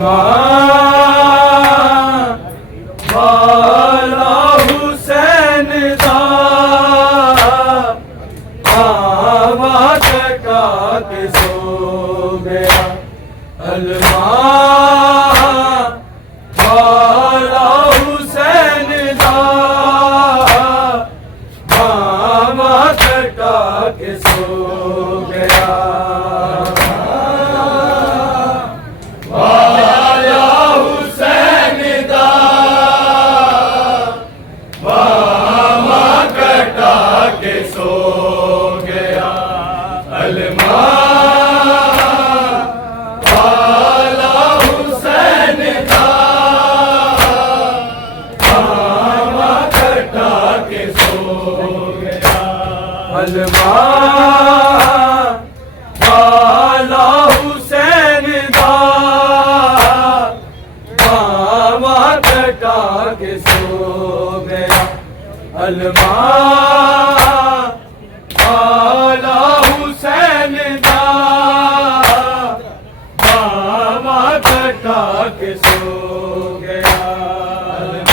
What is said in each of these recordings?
والا حسین دا آواز کا کے سو گیا علماء والا حسین دا آواز کا کے سو گیا والا حسین دا بابا کٹا کے سو گیا علماء والا حسین دا بابا کٹا کے سو گیا والا حسین دا بابا کٹا کے سو گیا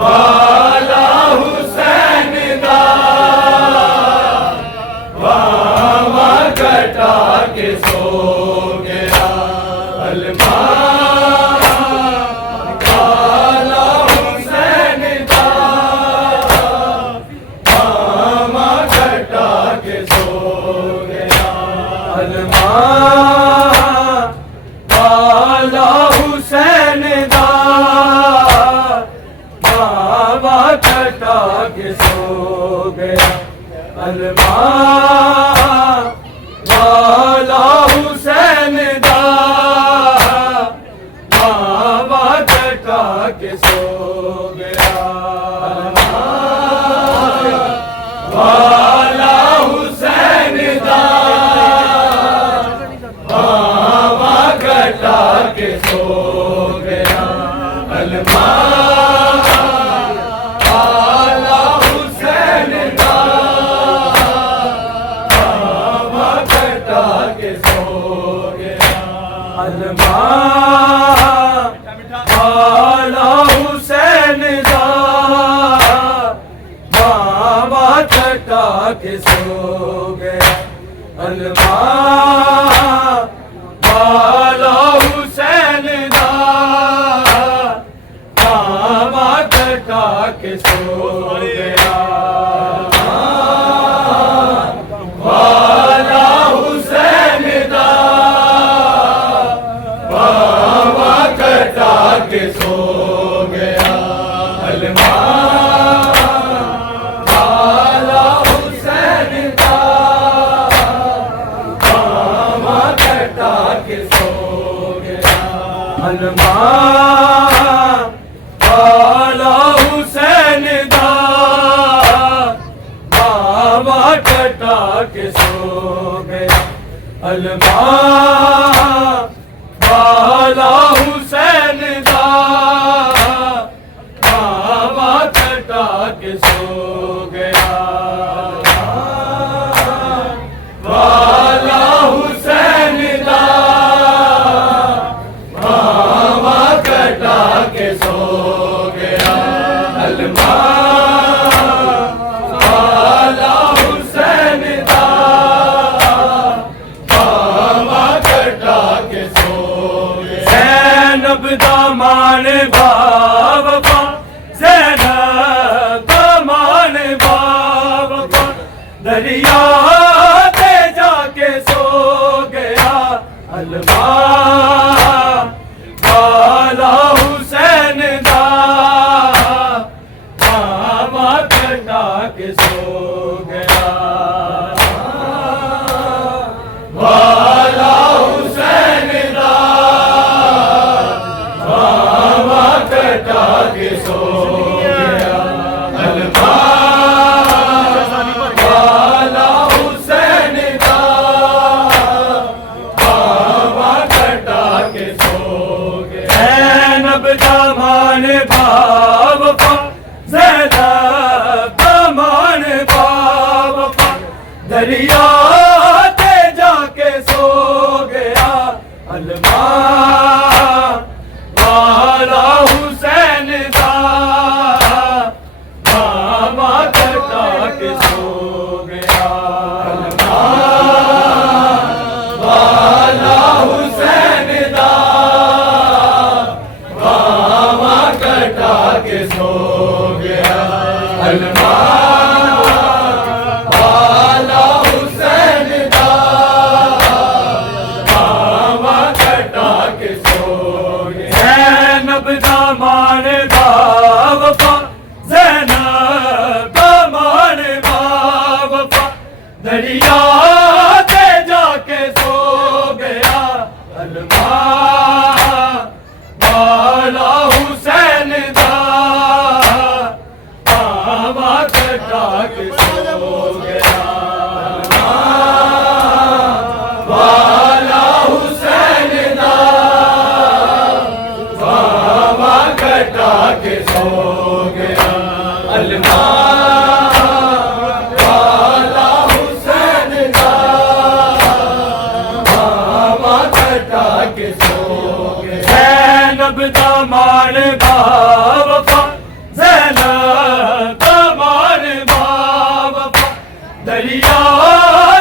والا حسین دا بابا کٹا کے سو گیا والا حسین دا بابا کٹا کے سو گیا علماء والا حسین دا بابا کٹا کے سو گیا کے سو گیا علماء والا حسین دا بابا کٹا کے سو گیا علماء والا حسین دا بابا کٹا کے سو گیا علماء والا حسین دا بابا کٹا کے سو گیا والا حسین دا بابا کٹا کے سو گیا والا حسین دا بابا کٹا کے سو زینب دامان بابا زینب دامان بابا دریا تے جا کے سو گیا علماء والا حسین دا بابا کٹا کے سو گیا والا حسین دا کٹا کے سو گیا والا حسین دا بابا کٹا کے سو گیا زینب دامان بابا زینب دامان بابا دریا تے جا کے سو گیا علماء والا حسین دا ماما کٹا کے سو گیا علماء والا حسین دا ماما کٹا کے سو گیا علماء والا حسین دا ماما کٹا کے سو گیا زینب دا مان دا وفا زینب دا مان دا وفا دریا تے جا کے سو گیا علماء والا حسین دا ماما کٹا کے سو گیا علماء والا حسین دا ماما کٹا کے سو گیا علماء والا حسین دا ماما کٹا کے سو گیا زینب دا مان با وفا زینب دا مان با وفا دریا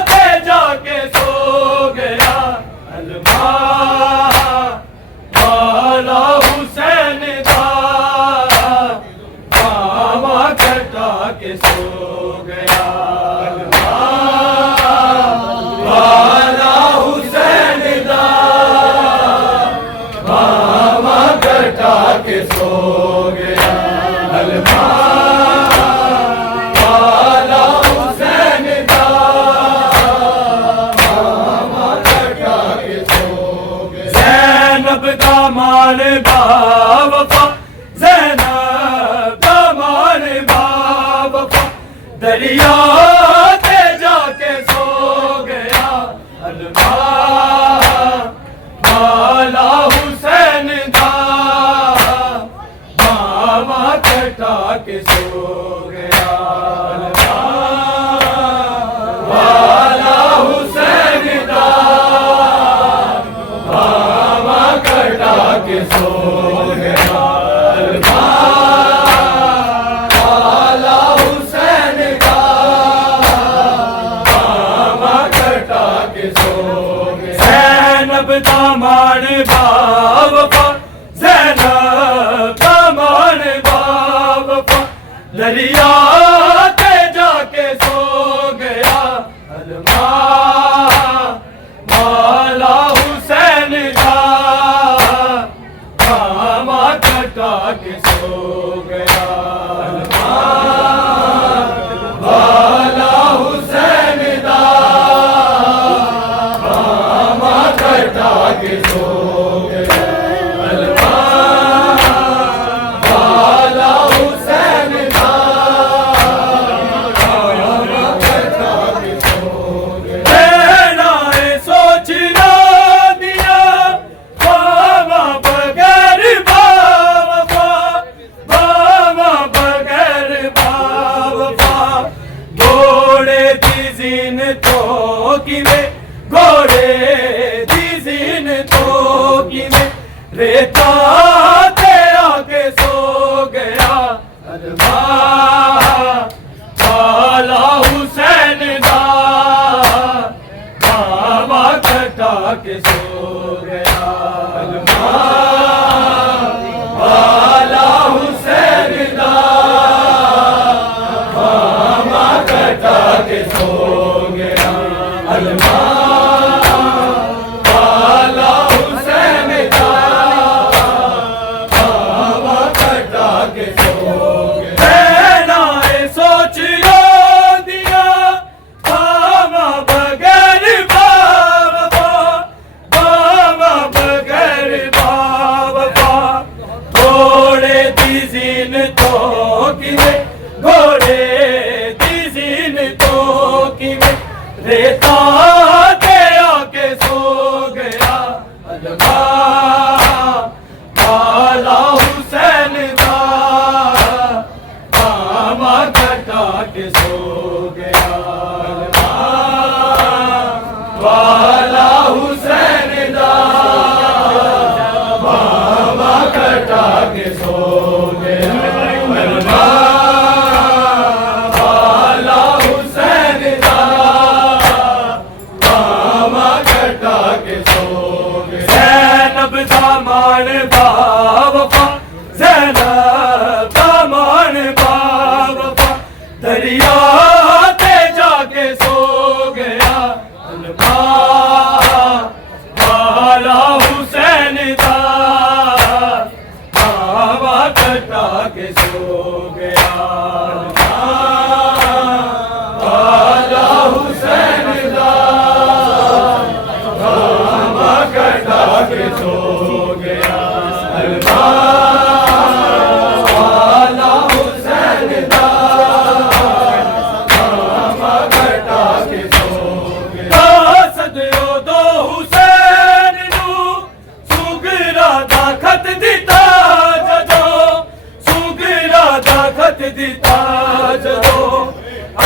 تے جا کے سو گیا علماء والا حسین دا ماما کٹا کے سو گیا علماء والا حسین دا ماما کٹا کے سو گیا علماء والا حسین دا ماما کٹا کے سو گیا زینب دا مان با وفا زینب دا مان با وفا دریا تے جا کے سو گیا علماء والا حسین دا ماما کٹا کے سو گیا علماء والا حسین دا ماما کٹا کے سو گیا علماء والا حسین دا ماما کٹا کے سو گیا زینب دا مان با وفا زینب دا مان با وفا دریا تے جا کے سو گیا علماء والا حسین دا ماما کٹا کے سو گیا علماء والا حسین دا ماما کٹا کے سو گیا علماء والا حسین دا ماما کٹا کے سو گیا تیرا سوچ نہ دیا ماما بغیر با وفا ماما بغیر با وفا گھوڑے دی زینتوں کی میں گھوڑے دی زینتوں کی میں ریتا تے آ کے سو گیا علماء والا حسین دا ماما کٹا کے سو گیا علماء والا حسین دا ماما کٹا کے سو گیا علماء والا حسین دا ماما کٹا کے سو گیا تیرا سوچ لو دیا ماما بغیر با وفا ماما بغیر با وفا گھوڑے دی زینتوں کی میں گھوڑے دی زینتوں کی میں ریتا تے آ کے سو گیا علماء والا حسین دا ماما کٹا کے سو گیا علماء والا حسین دا دریا تے جا کے سو گیا والا حسین دا بابا کٹا کے سو گیا والا حسین دا بابا کٹا کے سو گیا والا حسین دا بابا کٹا کے سو گیا صدیو دو حسین نو سوگرا دا خط دیتا جدو سوگرا دا خط دیتا جدو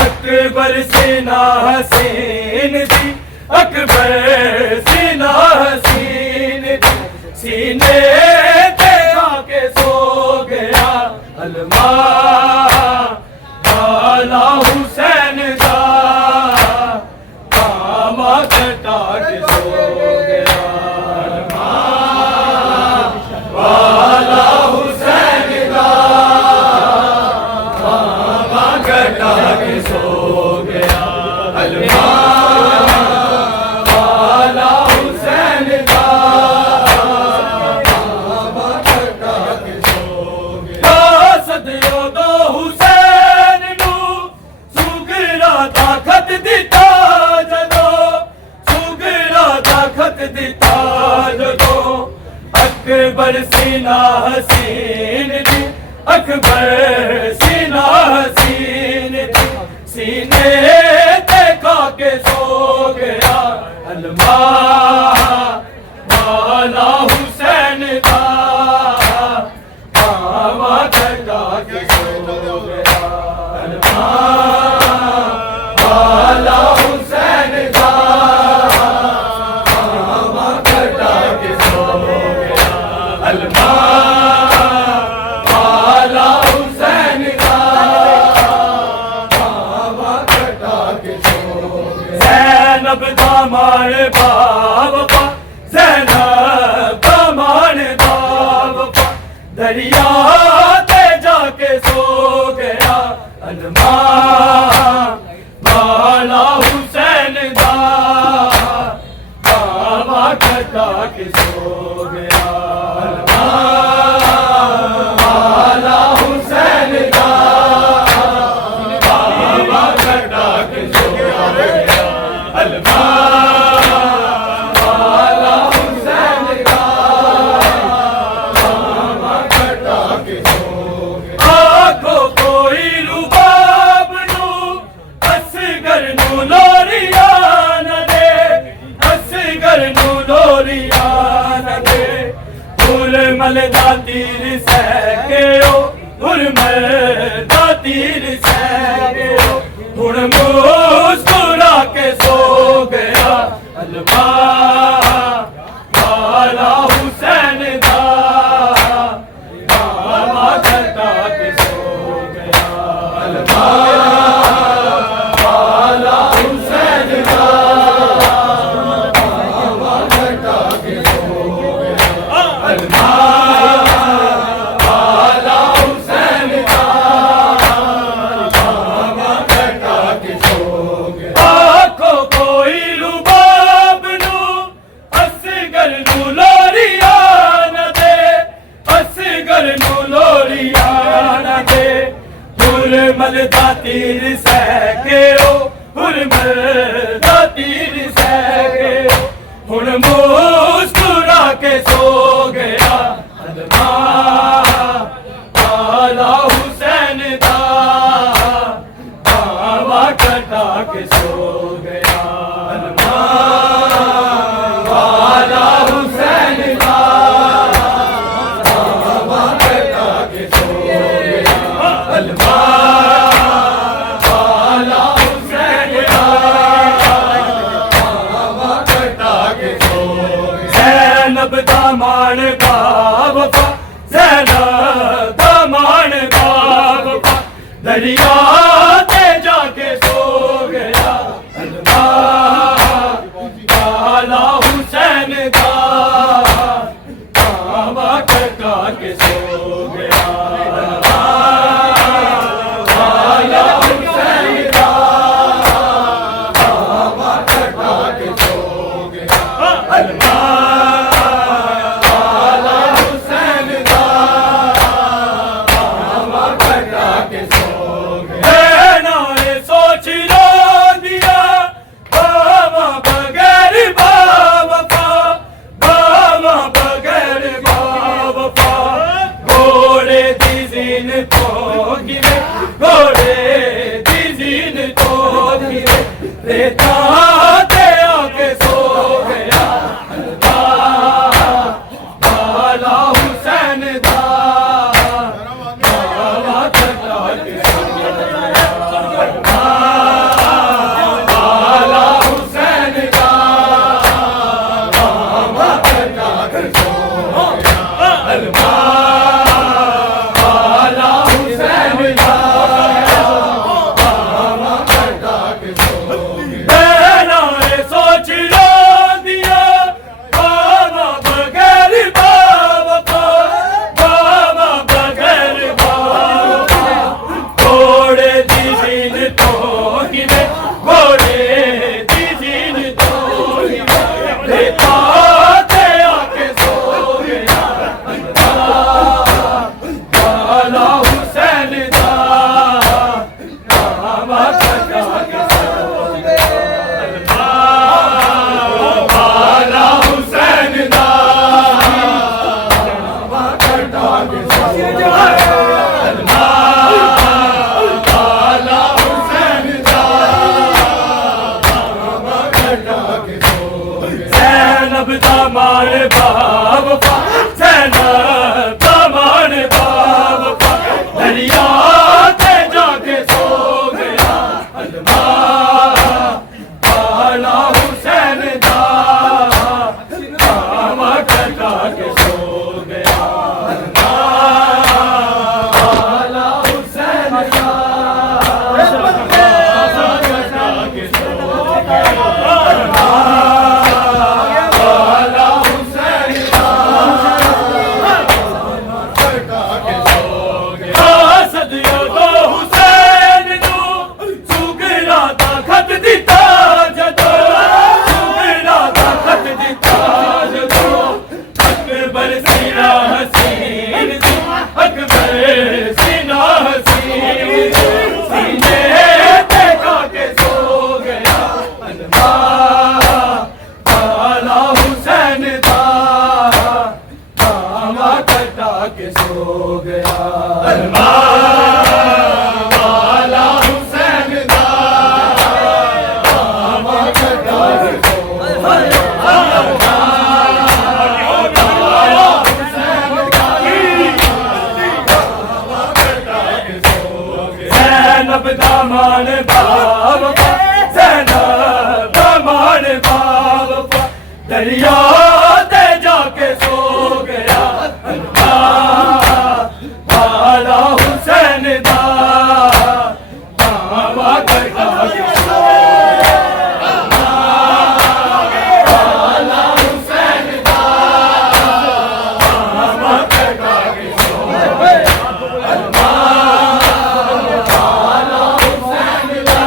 اکبر سینا حسین دی اکبر سینا حسین دی سینے تے آ کے سو گیا والا حسین دا بابا کٹا کے سو گیا والا حسین دا بابا کٹا کے سو گیا والا حسین دا بابا کٹا کے سو گیا صدیو دو حسین نو سوگرا دا خط دیتا جدو سوگرا دا خط دیتا جدو اکبر سینا حسین دی اکبر سینا حسین دی سینے تے کھا کے سو گیا والا حسین دا بابا کٹا کے سو گیا والا حسین دا بابا کٹا کے سو گیا والا حسین دا بابا کٹا کے سو گیا زینب دامان بابا زینب دامان بابا دریا تے جا کے سو گیا والا حسین دا بابا کٹا کے سو گیا والا حسین دا بابا کٹا کے سو گیا والا حسین دا بابا کٹا کے سو گیا آنکھوں کوئی رباب نو اصغر نو لوریا نہ دے اصغر نو لوریا نہ دے حرمل دا تیر سہکیو حرمل دا تیر سہکیو ہن مسکرا کے سو گیا والا حسین دا بابا کٹا کے سو گیا والا حسین دا بابا کٹا کے سو گیا والا حسین دا بابا کٹا کے سو گیا آنکھوں کوئی رباب نو اصغر نو لوریا نہ دے اصغر نو لوریا نہ دے حرمل دا تیر سہکیو حرمل دا تیر سہکیو ہن مسکرا کے سو گیا والا حسین دا بابا کٹا کے سو گیا والا حسین دا بابا کٹا کے سو گیا والا حسین دا بابا کٹا کے سو گیا زینب دامان بابا زینب دامان بابا دریا تے جا کے سو گیا دیتا تے آکے سو گیا والا حسین دا بابا کٹا کے سو گیا والا حسین دا بابا کٹا کے سو گیا والا حسین دا بابا کٹا کے سو گیا سوچ لو دیا بابا بغیر بابا بابا بغیر بابا گھوڑے دی دین تو گنے گھوڑے دی دین تو گنے دیتا تے آکے سو گیا والا حسین دا بابا کٹا کے سو گیا والا حسین دا بابا کٹا کے سو گیا والا حسین دا بابا کٹا کے سو گیا زینب دا مال بابا زینب دا مال بابا دریا تے جا کے سو گیا والا حسین دا بابا کٹا کے سو گیا والا حسین دا بابا کٹا کے سو گیا والا حسین دا بابا کٹا کے سو گیا صدیوں تو حسین نو سگڑا دا خط دتا جدو سگڑا دا خط دتا جدو اکبر سینہ حسین دی اکبر سینہ حسین سینے تے جا کے سو گیا والا حسین دا بابا کٹا کے سو گیا والا حسین دا بابا کٹا کے سو گیا والا حسین دا بابا کٹا کے سو گیا زینب دا مال بابا زینب دا مال بابا دریا تے جا کے سو گیا والا حسین دا بابا کٹا کے سو گیا والا حسین دا بابا کٹا کے سو گیا والا حسین دا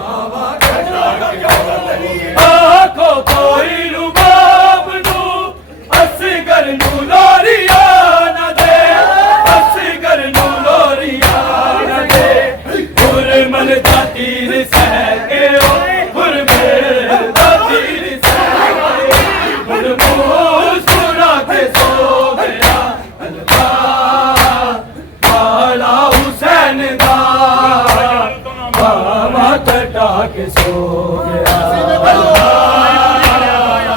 بابا کٹا کے سو گیا آنکھوں کوئی رباب نو اصغر نو لوریا نہ دے اصغر نو لوریا نہ دے حرمل دا تیر سہ کے حرمل دا تیر سہ کے مسکرا کے سو گیا والا حسین دا بابا کٹا کے سو گیا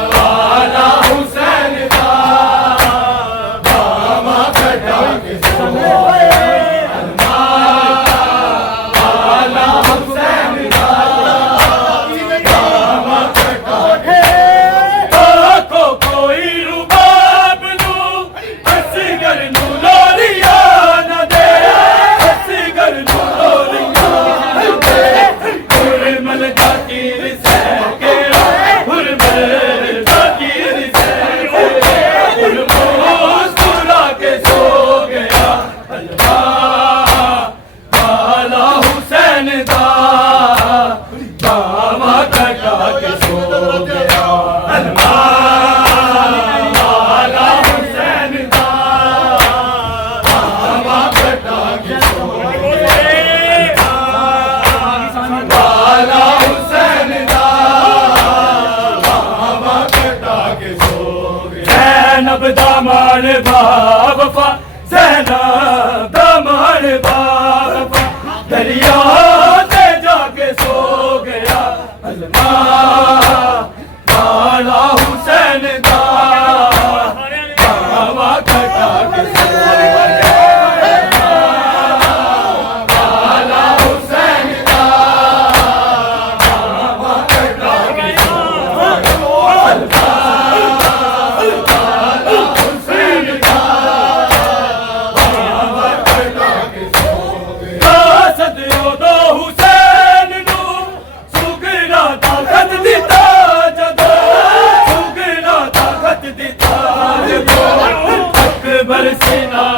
والا حسین دا بابا کٹا کے سو گیا والا حسین دا بابا کٹا کے آنکھوں کوئی رباب نو اصغر نو لوریا نہ دے اصغر نو لوریا نہ دے حرمل دا تیر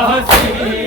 حسین